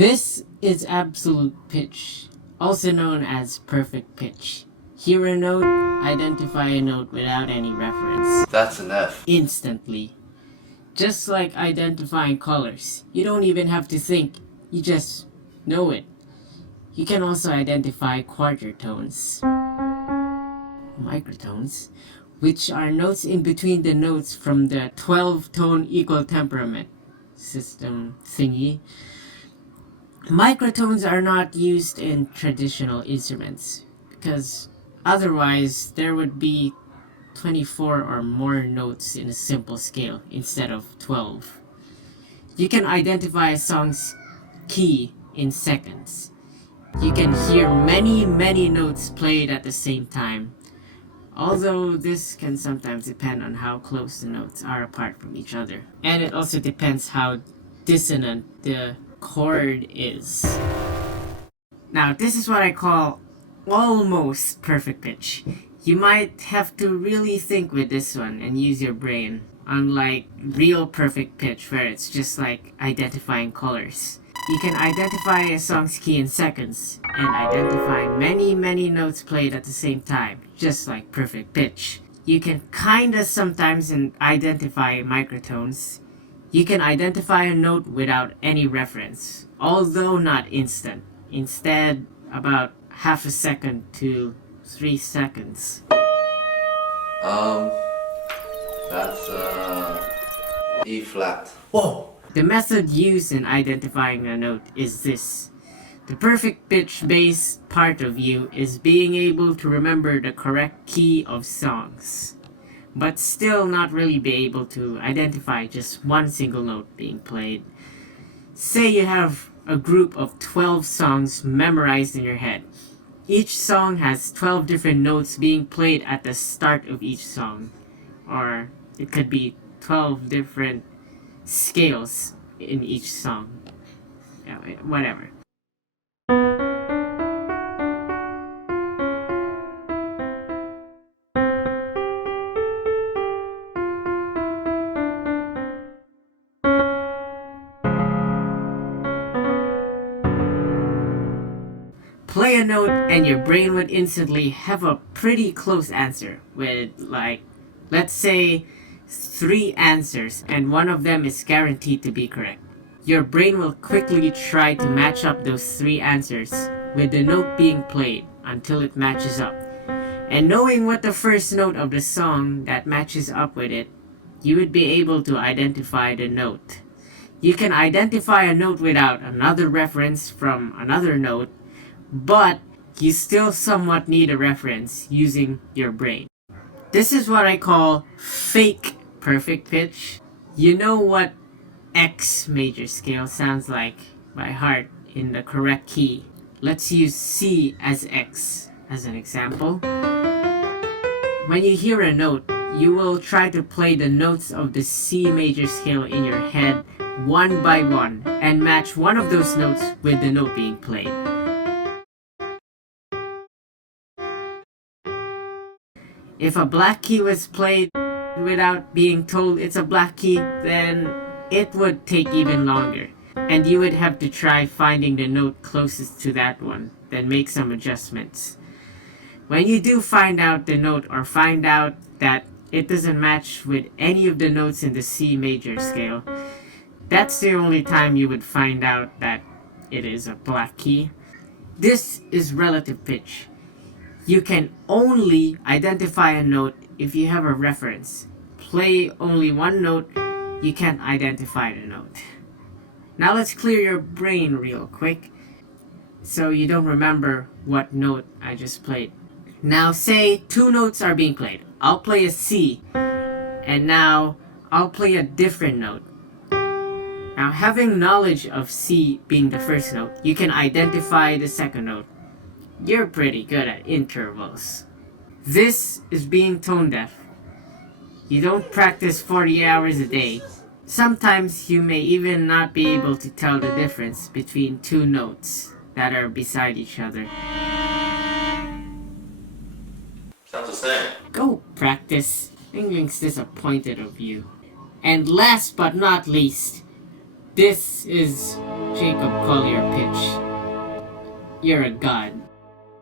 This is absolute pitch, also known as perfect pitch. Hear a note, identify a note without any reference. That's an F. Instantly. Just like identifying colors. You don't even have to think, you just know it. You can also identify quarter tones, microtones, which are notes in between the notes from the 12-tone equal temperament system thingy. Microtones are not used in traditional instruments because otherwise there would be 24 or more notes in a simple scale instead of 12. You can identify a song's key in seconds. You can hear many notes played at the same time, although this can sometimes depend on how close the notes are apart from each other. And it also depends how dissonant the chord is. Now, this is what I call almost perfect pitch. You might have to really think with this one and use your brain, unlike real perfect pitch where it's just like identifying colors. You can identify a song's key in seconds and identify many notes played at the same time, just like perfect pitch. You can kinda sometimes identify microtones. You can identify a note without any reference, although not instant. Instead, about half a second to 3 seconds. That's E flat. Whoa! The method used in identifying a note is this. The perfect pitch based part of you is being able to remember the correct key of songs, but still not really be able to identify just one single note being played. Say you have a group of 12 songs memorized in your head. Each song has 12 different notes being played at the start of each song, or it could be 12 different scales in each song. Whatever. Play a note and your brain would instantly have a pretty close answer with, like, let's say 3 answers and one of them is guaranteed to be correct. Your brain will quickly try to match up those 3 answers with the note being played until it matches up. And knowing what the first note of the song that matches up with it, you would be able to identify the note. You can identify a note without another reference from another note, but you still somewhat need a reference using your brain. This is what I call fake perfect pitch. You know what X major scale sounds like by heart in the correct key. Let's use C as X as an example. When you hear a note, you will try to play the notes of the C major scale in your head one by one and match one of those notes with the note being played. If a black key was played without being told it's a black key, then it would take even longer, and you would have to try finding the note closest to that one, then make some adjustments. When you do find out the note or find out that it doesn't match with any of the notes in the C major scale, that's the only time you would find out that it is a black key. This is relative pitch. You can only identify a note if you have a reference. Play only one note, you can't identify the note. Now let's clear your brain real quick so you don't remember what note I just played. Now say 2 notes are being played. I'll play a C, and now I'll play a different note. Now having knowledge of C being the first note, you can identify the second note. You're pretty good at intervals. This is being tone deaf. You don't practice 40 hours a day. Sometimes you may even not be able to tell the difference between 2 notes that are beside each other. Sounds the same. Go practice. Ingling's disappointed of you. And last but not least, This is Jacob Collier Pitch. You're a god.